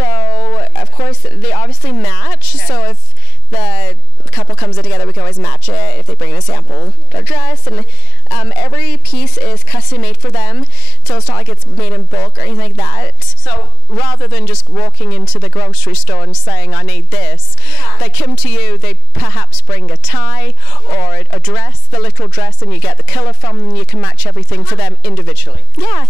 So, of course, they obviously match. Okay. So if the couple comes in together, we can always match it if they bring in a sample their dress. And every piece is custom made for them, so it's not like it's made in bulk or anything like that. So rather than just walking into the grocery store and saying, I need this, they come to you, they perhaps bring a tie or a dress, the little dress, and you get the colour from them, and you can match everything for them individually. Yeah,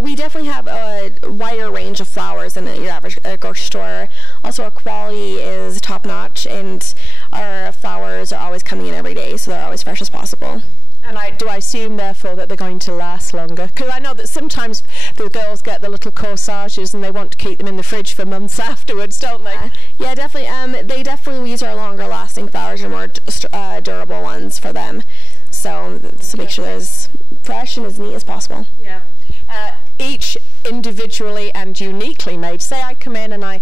we definitely have a wider range of flowers than your average grocery store. Also, our quality is top-notch, and our flowers are always coming in every day, so they're always fresh as possible. And do I assume, therefore, that they're going to last longer? Because I know that sometimes the girls get the little corsages and they want to keep them in the fridge for months afterwards, don't they? Yeah, definitely. They definitely use our longer-lasting flowers and more durable ones for them. So make sure they're as fresh and as neat as possible. Yeah. Each individually and uniquely made. Say I come in and I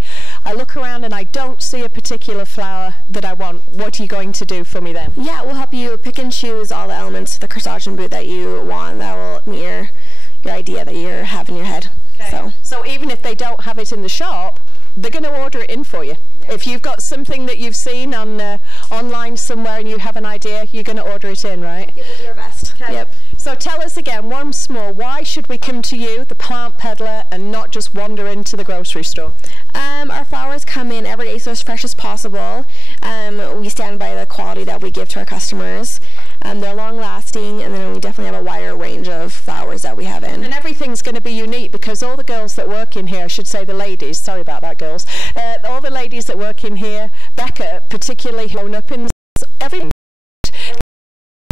look around and I don't see a particular flower that I want. What are you going to do for me then? Yeah, we'll help you pick and choose all the elements of the corsage and boot that you want. That will meet your idea that you have in your head. Okay. So even if they don't have it in the shop, they're going to order it in for you. Yeah. If you've got something that you've seen on online somewhere and you have an idea, you're going to order it in, right? Yeah, we'll do our best. Okay. Yep. So tell us again, once more, why should we come to you, the Plant Peddler, and not just wander into the grocery store? Our flowers come in every day, so as fresh as possible. We stand by the quality that we give to our customers. They're long-lasting, and then we definitely have a wider range of flowers that we have in. And everything's going to be unique, because all the girls that work in here, I should say the ladies, sorry about that, girls, all the ladies that work in here, Becca particularly, honed up in everything.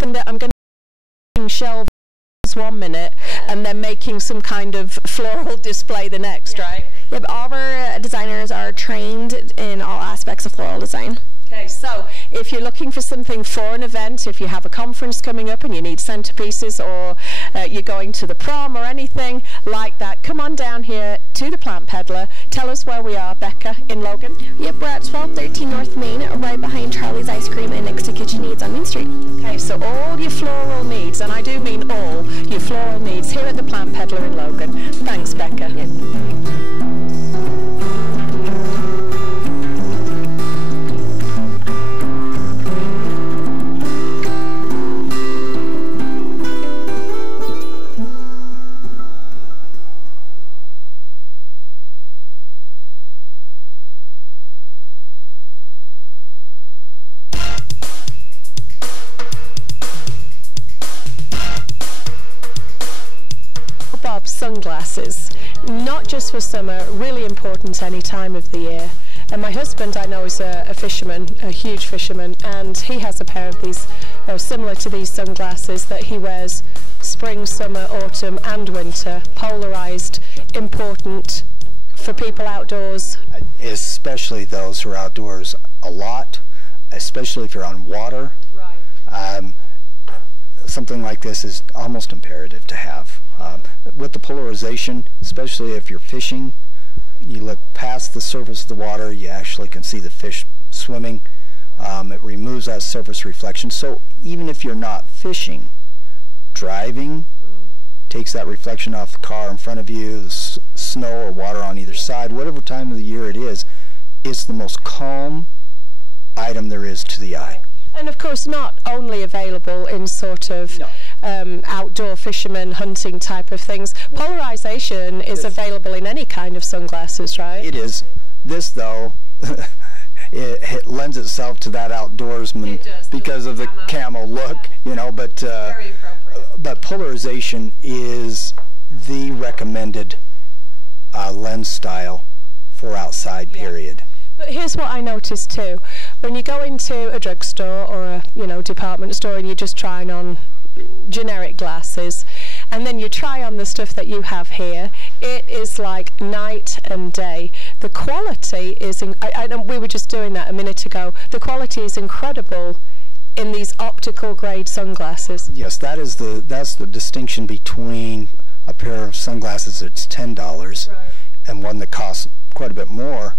And I'm going to shelves 1 minute and then making some kind of floral display the next, right? Yep, all of our designers are trained in all aspects of floral design. Okay, so if you're looking for something for an event, if you have a conference coming up and you need centerpieces, or you're going to the prom or anything like that, come on down here to the Plant Peddler. Tell us where we are, Becca, in Logan. Yep, we're at 1213 North Main, right behind Charlie's Ice Cream and next to Kitchen Needs on Main Street. Okay, so all your floral needs, and I do mean all your floral needs, here at the Plant Peddler in Logan. Thanks, Becca. Yep. Sunglasses, not just for summer, really important any time of the year. And my husband, I know, is a fisherman, a huge fisherman, and he has a pair of these, similar to these sunglasses, that he wears spring, summer, autumn and winter, polarized, important for people outdoors. Especially those who are outdoors a lot, especially if you're on water. Right. Something like this is almost imperative to have. With the polarization, especially if you're fishing, you look past the surface of the water, you actually can see the fish swimming. It removes that surface reflection. So even if you're not fishing, driving takes that reflection off the car in front of you, the snow or water on either side, whatever time of the year it is, it's the most calm item there is to the eye. And of course not only available in sort of outdoor fisherman hunting type of things. Polarization is available in any kind of sunglasses, right? It is. This though, it lends itself to that outdoorsman because of the camo look, you know, but very appropriate. But polarization is the recommended lens style for outside, period. But here's what I noticed too. When you go into a drugstore or a department store and you're just trying on generic glasses, and then you try on the stuff that you have here, it is like night and day. The quality is, we were just doing that a minute ago, the quality is incredible in these optical grade sunglasses. Yes, that's the distinction between a pair of sunglasses that's $10 and one that costs quite a bit more.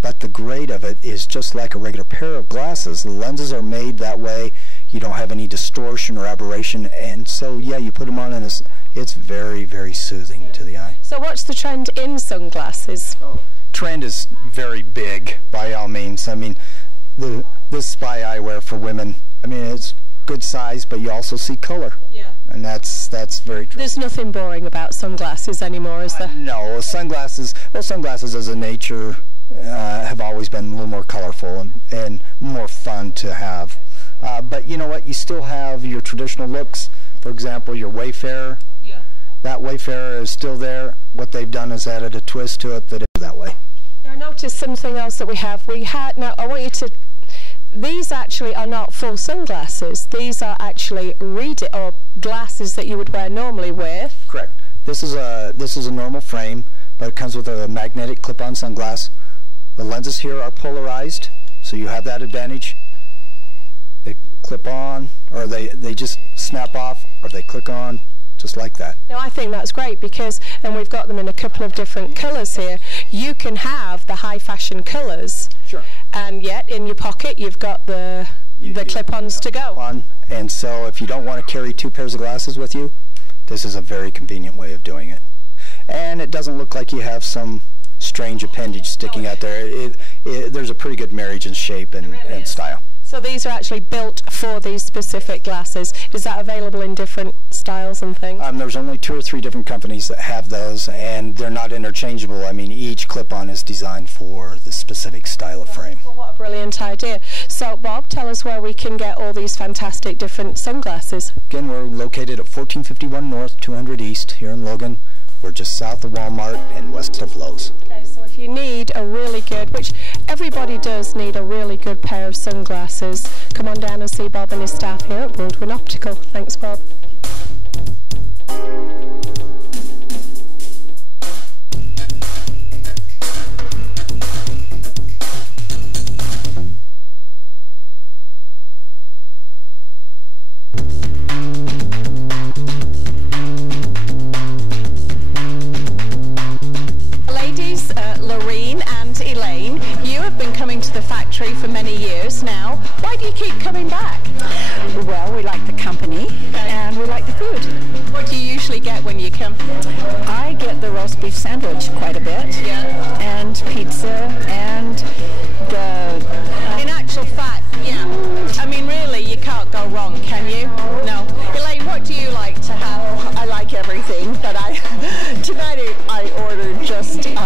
But the grade of it is just like a regular pair of glasses. The lenses are made that way. You don't have any distortion or aberration, and so yeah, you put them on It's very, very soothing to the eye. So what's the trend in sunglasses? Trend is very big, by all means. I mean, this spy eyewear for women, I mean, it's good size, but you also see color. Yeah. And that's very true. There's nothing boring about sunglasses anymore, is there? No, sunglasses as a nature have always been a little more colorful and more fun to have. But you know what? You still have your traditional looks. For example, your Wayfarer. Yeah. That Wayfarer is still there. What they've done is added a twist to it that is that way. Now, I noticed something else that we have. Now, I want you to. These actually are not full sunglasses. These are actually or glasses that you would wear normally with. Correct. This is a normal frame, but it comes with a magnetic clip-on sunglass. The lenses here are polarized, so you have that advantage. They clip on, or they just snap off, or they click on, just like that. Now, I think that's great because, and we've got them in a couple of different colours here, you can have the high fashion colours. Sure. And yet in your pocket you've got the clip-ons to go. And so if you don't want to carry two pairs of glasses with you, this is a very convenient way of doing it. And it doesn't look like you have some strange appendage sticking out there. There's a pretty good marriage in shape and style. So these are actually built for these specific glasses. Is that available in different styles and things? There's only 2 or 3 different companies that have those, and they're not interchangeable. I mean, each clip-on is designed for the specific style of frame. Well, what a brilliant idea. So, Bob, tell us where we can get all these fantastic different sunglasses. Again, we're located at 1451 North, 200 East here in Logan. We're just south of Walmart and west of Lowe's. Okay, so if you need a really good, which everybody does need a really good pair of sunglasses, come on down and see Bob and his staff here at Baldwin Optical. Thanks, Bob. To the factory for many years now. Why do you keep coming back? Well, we like the company and we like the food. What do you usually get when you come? I get the roast beef sandwich quite a bit. Yeah. And pizza and in actual fact, yeah. I mean, really, you can't go wrong, can you? No. Elaine, what do you like to have? Oh, I like everything, but tonight I ordered just a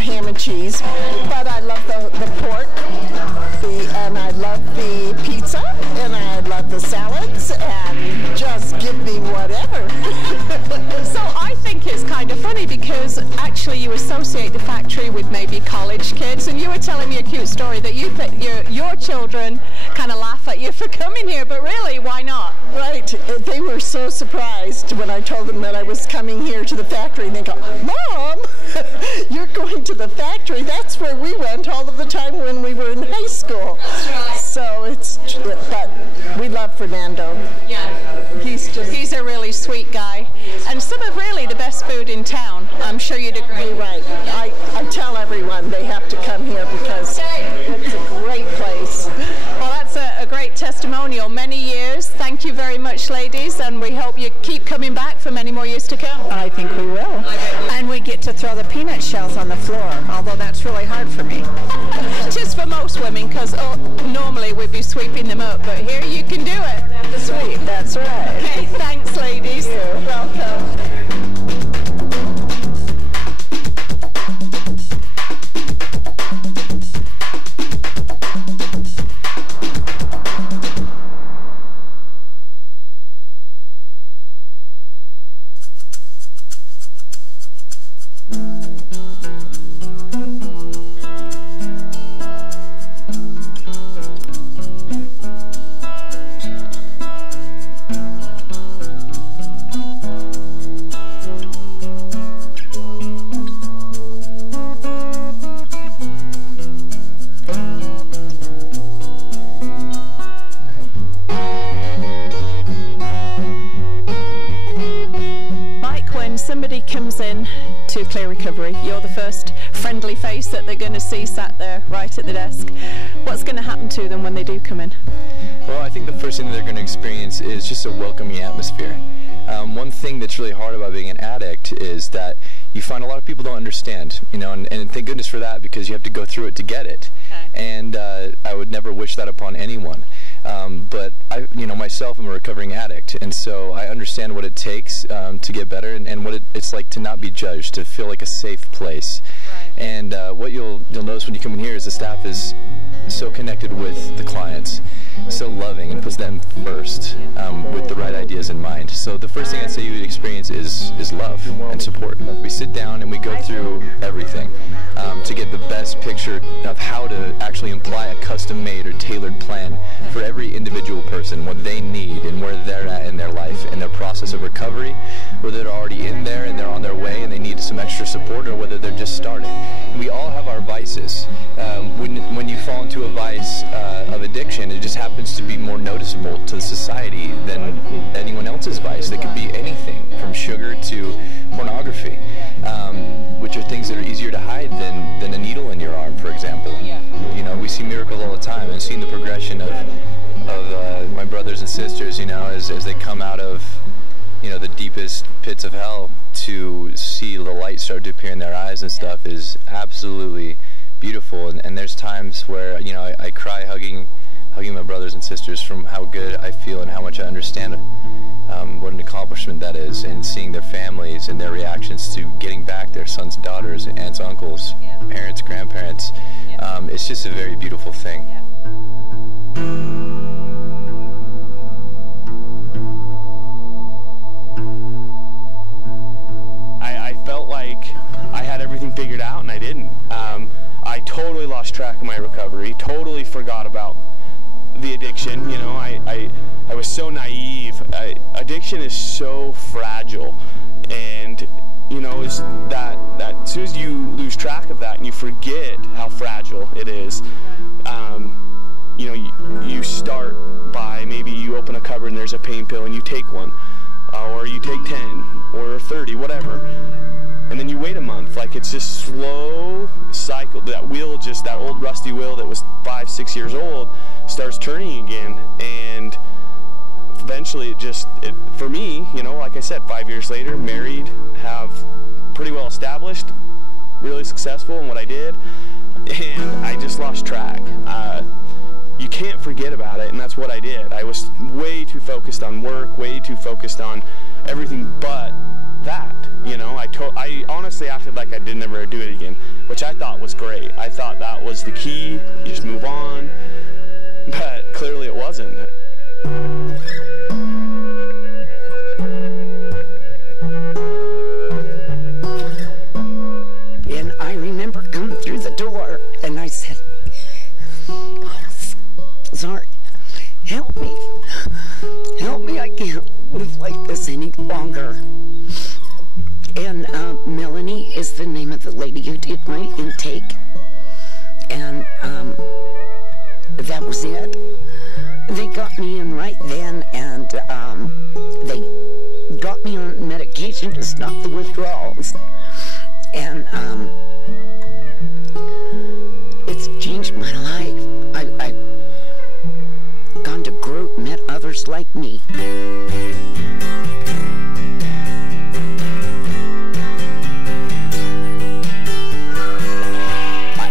ham and cheese, but I love the pork, and I love the pizza, and I love the salads, and just give me whatever. So I think it's kind of funny because actually you associate the factory with maybe college kids, and you were telling me a cute story that you think your children kind of laugh at you for coming here, but really, why not? Right. They were so surprised when I told them that I was coming here to the factory, and they go, "Mom, you're going to the factory? That's where we went all of the time when we were in high school." That's right. So but we love Fernando. Yeah. He's a really sweet guy, and some of really the best food in town. I'm sure you'd agree. Right. I tell everyone they have to come here because it's a great place. Well, that's a great testimonial. Many years. Thank you very much, ladies, and we hope you keep coming back for many more years to come. I think we will. And we get to throw the peanut shells on the floor, although that's really hard for me. Just for most women, because normally we'd be sweeping them up, but here you can do it. Sweep, that's right. Okay, thanks, ladies. You're welcome. say recovery. You're the first friendly face that they're going to see sat there right at the desk. What's going to happen to them when they do come in? Well, I think the first thing that they're going to experience is just a welcoming atmosphere. One thing that's really hard about being an addict is that you find a lot of people don't understand, you know, and thank goodness for that, because you have to go through it to get it. Okay. And I would never wish that upon anyone. But I, you know, myself, I'm a recovering addict, and so I understand what it takes to get better, and what it's like to not be judged, to feel like a safe place. Right. And what you'll notice when you come in here is the staff is so connected with the clients, so loving, and puts them first with the right ideas in mind. So the first thing I'd say you would experience is love and support. We sit down and we go through everything to get the best picture of how to actually imply a custom-made or tailored plan for every individual person, what they need and where they're at in their life and their process of recovery, whether they're already in there and they're on their way and they need some extra support, or whether they're just starting. We all have our vices. When you fall into a vice of addiction, it just happens to be more noticeable to society than anyone else's vice. That could be anything from sugar to pornography, which are things that are easier to hide than a needle in your arm, for example. You know, we see miracles all the time, and seeing the progression of my brothers and sisters, you know, as they come out of, you know, the deepest pits of hell, to see the light start to appear in their eyes and stuff is absolutely beautiful. And there's times where, you know, I cry hugging my brothers and sisters from how good I feel and how much I understand what an accomplishment that is, and seeing their families and their reactions to getting back their sons, daughters, aunts, uncles, parents, grandparents. It's just a very beautiful thing. I felt like I had everything figured out, and I didn't. I totally lost track of my recovery, totally forgot about the addiction. You know, I was so naive. Addiction is so fragile, and you know, is that as soon as you lose track of that and you forget how fragile it is, you know, you start by, maybe you open a cupboard and there's a pain pill and you take one, or you take 10 or 30, whatever, and then you wait a month. Like, it's just slow cycle. That wheel, just that old rusty wheel that was 5-6 years old, starts turning again, and eventually it for me, you know, like I said, 5 years later, married, have pretty well established, really successful in what I did, and I just lost track. You can't forget about it, and that's what I did. I was way too focused on work, way too focused on everything but that. You know, I honestly acted like I did never do it again, which I thought was great. I thought that was the key. You just move on, but clearly it wasn't. And I remember coming through the door, and I said, "Sorry, help me. Help me, I can't live like this any longer." And Melanie is the name of the lady who did my intake, and that was it. They got me in right then, and they got me on medication to stop the withdrawals, and it's changed my life. I've gone to group, met others like me.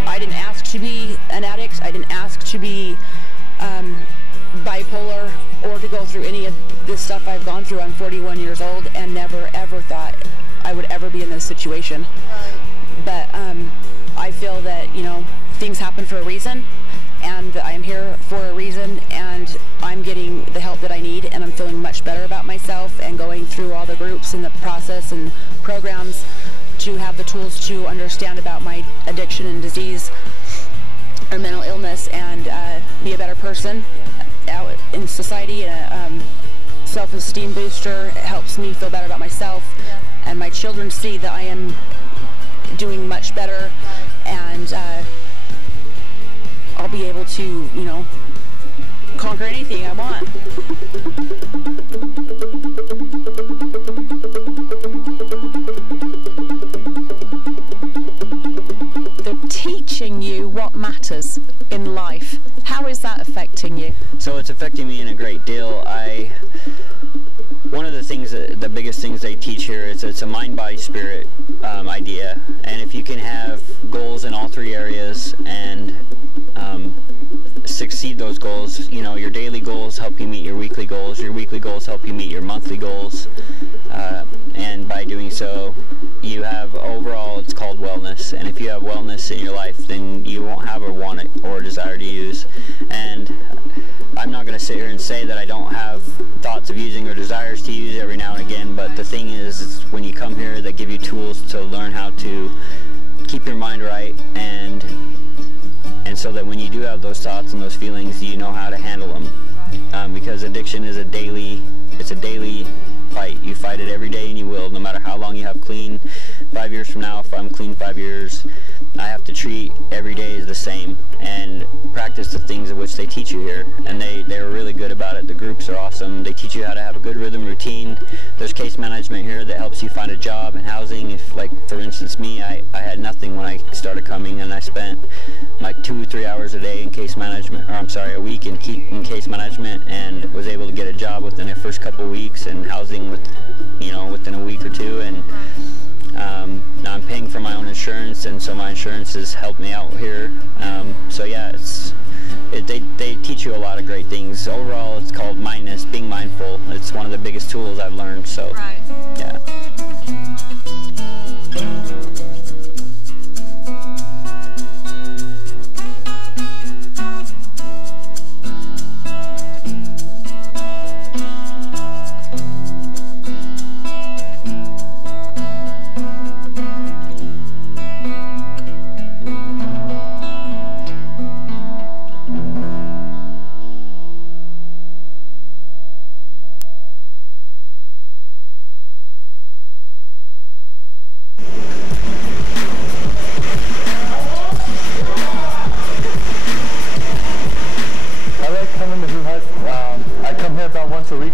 I didn't ask to be an addict. I didn't ask to be bipolar or to go through any of this stuff I've gone through. I'm 41 years old and never ever thought I would ever be in this situation. But I feel that, you know, things happen for a reason, and I'm here for a reason, and I'm getting the help that I need, and I'm feeling much better about myself, and going through all the groups and the process and programs to have the tools to understand about my addiction and disease or mental illness, and be a better person out in society. Self-esteem booster. It helps me feel better about myself, and my children see that I am doing much better, and I'll be able to, you know, conquer anything I want. so it's affecting me in a great deal. One of the things, the biggest things they teach here is it's a mind, body, spirit idea, and if you can have goals in all 3 areas and succeed those goals, you know, your daily goals help you meet your weekly goals help you meet your monthly goals, and by doing so you have overall, it's called wellness, and if you have wellness in your life, then you won't have a want or desire to use. And I'm not going to sit here and say that I don't have thoughts of using or desires to use every now and again, but the thing is when you come here, they give you tools to learn how to keep your mind right, and so that when you do have those thoughts and those feelings, you know how to handle them. Because addiction is a daily fight. You fight it every day, and you will, no matter how long you have clean. 5 years from now, if I'm clean 5 years, I have to treat every day as the same and practice the things of which they teach you here, and they're really good about it. The groups are awesome. They teach you how to have a good rhythm routine. There's case management here that helps you find a job and housing. If, like, for instance, me, I had nothing when I started coming, and I spent like 2 or 3 hours a day in case management, or I'm sorry, a week in case management, and was able to get a job within the first couple of weeks and housing within a week or two. And now I'm paying for my own insurance, and so my insurance has helped me out here. So yeah, they teach you a lot of great things. Overall, it's called mindness, being mindful. It's one of the biggest tools I've learned. So yeah. A week